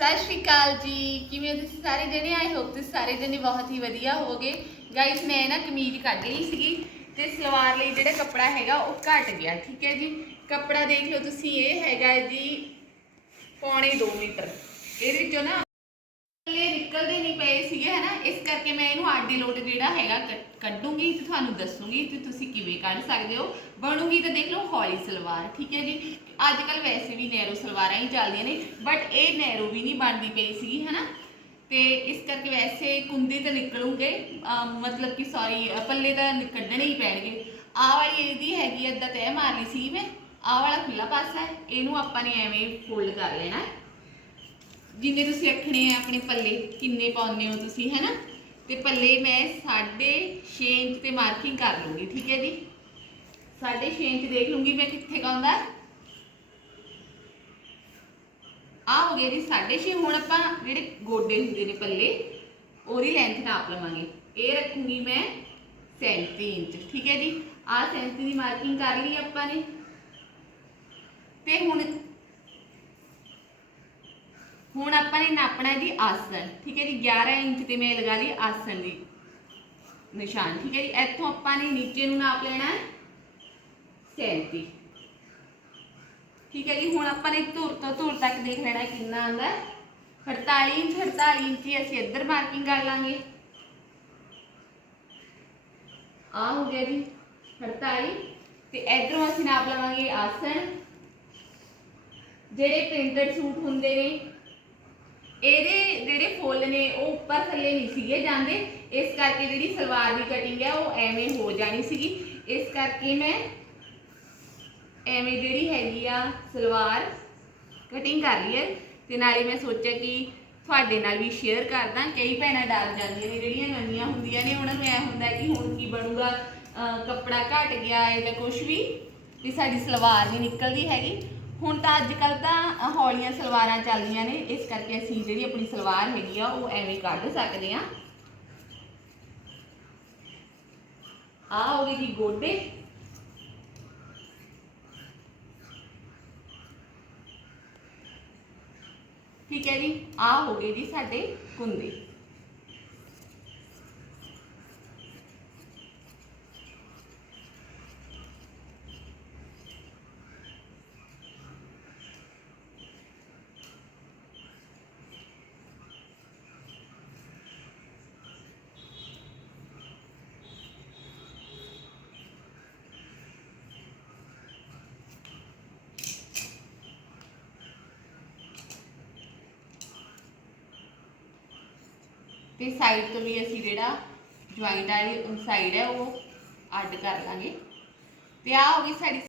ਸਤਿ ਸ਼੍ਰੀ ਅਕਾਲ ਜੀ। ਕਿਵੇਂ ਹੋ ਤੁਸੀਂ ਸਾਰੇ ਜਣੇ? ਆਏ ਹੋਪ ਤੁਸੀਂ ਸਾਰੇ ਜਣੇ ਬਹੁਤ ਹੀ ਵਧੀਆ ਹੋਵੋਗੇ। ਗਾਇਸ ਮੈਂ ਨਾ ਕਮੀਜ਼ ਕੱਢ ਲਈ ਸੀਗੀ ਤੇ ਸਲਵਾਰ ਲਈ ਜਿਹੜਾ ਕੱਪੜਾ ਹੈਗਾ ਉਹ ਘਟ ਗਿਆ, ਠੀਕ ਹੈ ਜੀ? ਕੱਪੜਾ ਦੇਖ ਲਓ ਤੁਸੀਂ, ਇਹ ਹੈਗਾ ਜੀ ਪੌਣੇ 2 ਮੀਟਰ। ਇਹਦੇ ਵਿੱਚੋਂ ਨਾ ਥੱਲੇ ਨਹੀਂ ਪਏ ਸੀਗੇ, ਹਨਾ? ਇਸ ਕਰਕੇ ਮੈਂ ਇਹਨੂੰ ਆਡੇ ਲੋਟ ਜਿਹੜਾ ਹੈਗਾ ਕੱਢ- ਕੱਢੂੰਗੀ ਤੇ ਤੁਹਾਨੂੰ ਦੱਸੂਗੀ ਤੇ ਤੁਸੀਂ ਕਿਵੇਂ ਕੱਢ ਸਕਦੇ ਹੋ। ਬਣੂਗੀ ਤਾਂ ਦੇਖ ਲਓ ਹੌਲੀ ਸਲਵਾਰ, ਠੀਕ ਹੈ ਜੀ? ਅੱਜ ਕੱਲ ਵੈਸੇ ਵੀ ਨੈਰੋ ਸਲਵਾਰਾਂ ਹੀ ਚੱਲਦੀਆਂ ਨੇ ਬਟ ਇਹ ਨੈਰੋ ਵੀ ਨਹੀਂ ਬਣਦੀ ਪਈ ਸੀਗੀ, ਹਨਾ? ਤੇ ਇਸ ਕਰਕੇ ਵੈਸੇ ਕੁੰਦੇ ਤਾਂ ਨਿਕਲੂਗੇ, ਅਮ, ਮਤਲਬ ਕਿ ਸੌਰੀ ਪੱਲੇ ਤਾਂ ਨਿ- ਕੱਢਣੇ ਹੀ ਪੈਣਗੇ। ਆਹ ਵਾਲੀ ਇਹਦੀ ਹੈਗੀ, ਅੱਧਾ ਤੈਅ ਮਾਰਨੀ ਲਈ ਸੀ ਮੈਂ। ਆਹ ਵਾਲਾ ਖੁੱਲਾ ਪਾਸਾ ਹੈ, ਇਹਨੂੰ ਆਪਾਂ ਨੇ ਐਵੇਂ ਫੋਲਡ ਕਰ ਲੈਣਾ ਹੈ। ਜਿੰਨੇ ਤੁਸੀਂ ਰੱਖਣੇ ਆ ਆਪਣੇ ਪੱਲੇ, ਕਿੰਨੇ ਪਾਉਂਦੇ ਹੋ ਤੁਸੀਂ, ਹੈਨਾ? ਤੇ ਪੱਲੇ ਮੈਂ 6.5 ਇੰਚ ਤੇ ਮਾਰਕਿੰਗ ਕਰ ਲੂੰਗੀ ਠੀਕ ਹੈ ਜੀ? 6.5 ਇੰਚ ਦੇਖ ਲੂੰਗੀ ਮੈਂ ਕਿੱਥੇ ਕਾਉਂਦਾ ਆ ਹੋ ਗਿਆ ਜੀ 6.5 ਹੁਣ ਆਪਾਂ ਜਿਹੜੇ ਗੋਡੇ ਹੁੰਦੇ ਨੇ ਪੱਲੇ, ਉਹਦੀ ਲੈਂਥ ਨਾਪ ਲਵਾਂਗੇ। ਇਹ ਰੱਖੂੰਗੀ ਮੈਂ 37 ਇੰਚ, ਠੀਕ ਹੈ ਜੀ? ਆ 37 ਦੀ ਮਾਰਕਿੰਗ ਕਰ ਲਈ ਆਪਾਂ ਨੇ ਤੇ ਹੁਣ ਹੁਣ ਆਪਾਂ ਨੇ ਨਾਪਣਾ ਜੀ ਆਸਣ, ਠੀਕ ਹੈ ਜੀ 11 ਇੰਚ ਤੇ ਮੈਂ ਲਗਾ ਲਈ ਆਸਣ ਦੀ ਨਿਸ਼ਾਨ, ਠੀਕ ਹੈ ਜੀ, ਇੱਥੋਂ ਆਪਾਂ ਨੇ ਨੀਚੇ ਨੂੰ ਨਾਪ ਲੈਣਾ ਹੈ 37 ਠੀਕ ਹੈ ਜੀ, ਹੁਣ ਆਪਾਂ ਨੇ ਧੁਰ ਤੋਂ ਧੁਰ ਤੱਕ ਦੇਖ ਲੈਣਾ ਕਿੰਨਾ ਆਉਂਦਾ ਹੈ। 48 ਇੰਚ 48 ਇੰਚ ਹੀ ਅਸੀਂ ਇੱਧਰ ਮਾਰਕਿੰਗ ਕਰ ਲਾਂਗੇ। ਆ ਹੋ ਗਿਆ ਜੀ 48 ਤੇ ਇਧਰੋਂ ਅਸੀਂ ਨਾਪ ਲਵਾਂਗੇ ਆਸਣ। ਜਿਹੜੇ ਪ੍ਰਿੰਟਡ ਸੂਟ ਹੁੰਦੇ ਨੇ ਇਹਦੇ ਜਿਹੜੇ ਫੁੱਲ ਨੇ, ਉਹ ਉੱਪਰ ਥੱਲੇ ਨਹੀਂ ਸੀਗੇ ਜਾਂਦੇ। ਇਸ ਕਰਕੇ ਜਿਹੜੀ ਸਲਵਾਰ ਦੀ ਕਟਿੰਗ ਹੈ ਉਹ ਐਵੇਂ ਹੋ ਜਾਣੀ ਸੀਗੀ। ਇਸ ਕਰਕੇ ਮੈਂ ਐਵੇਂ ਜਿਹੜੀ ਹੈਗੀ ਆ ਸਲਵਾਰ ਕਟਿੰਗ ਕਰ ਲਈ ਹੈ। ਤੇ ਨਾਲੇ ਮੈਂ ਸੋਚਿਆ ਕਿ ਤੁਹਾਡੇ ਨਾਲ ਵੀ ਸ਼ੇਅਰ ਕਰਦਾ ਕਈ ਭੈਣਾਂ ਡਰ ਜਾਂਦੀਆਂ ਨੇ, ਜਿਹੜੀਆਂ ਨਵੀਆਂ ਹੁੰਦੀਆਂ ਨੇ, ਉਹਨਾਂ ਨੂੰ ਐ ਹੁੰਦਾ ਕਿ ਹੁਣ ਕੀ ਬਣੂਗਾ ਕੱਪੜਾ ਘਟ ਗਿਆ ਹੈ ਜਾਂ ਕੁਝ ਵੀ ਵੀ ਸਾਡੀ ਸਲਵਾਰ ਨਹੀਂ ਨਿਕਲਦੀ ਹੈਗੀ। ਹੁਣ ਤਾਂ ਅੱਜ ਕੱਲ ਤਾਂ ਹੌਲੀਆਂ ਸਲਵਾਰਾਂ ਚੱਲਦੀਆਂ ਨੇ, ਇਸ ਕਰਕੇ ਅਸੀਂ ਜਿਹੜੀ ਆਪਣੀ ਸਲਵਾਰ ਹੈਗੀ ਆ, ਉਹ ਐਵੇਂ ਕੱਢ ਸਕਦੇ ਆ। ਆ ਹੋ ਗਈ ਜੀ ਗੋਡੇ। ਠੀਕ ਹੈ ਜੀ, ਆ ਹੋ ਗਏ ਜੀ ਸਾਡੇ ਕੁੰਦੇ। ਤੇ ਸਾਈਡ ਤੋਂ ਵੀ ਅਸੀਂ ਜਿਹੜਾ ਜੁਆਇੰਟ ਵਾਲੀ ਸਾਈਡ ਹੈ ਉਹ ਅੱਡ ਕਰ ਲਾਂਗੇ। ਤੇ ਆ ਹੋ ਗਈ ਸਾਡੀ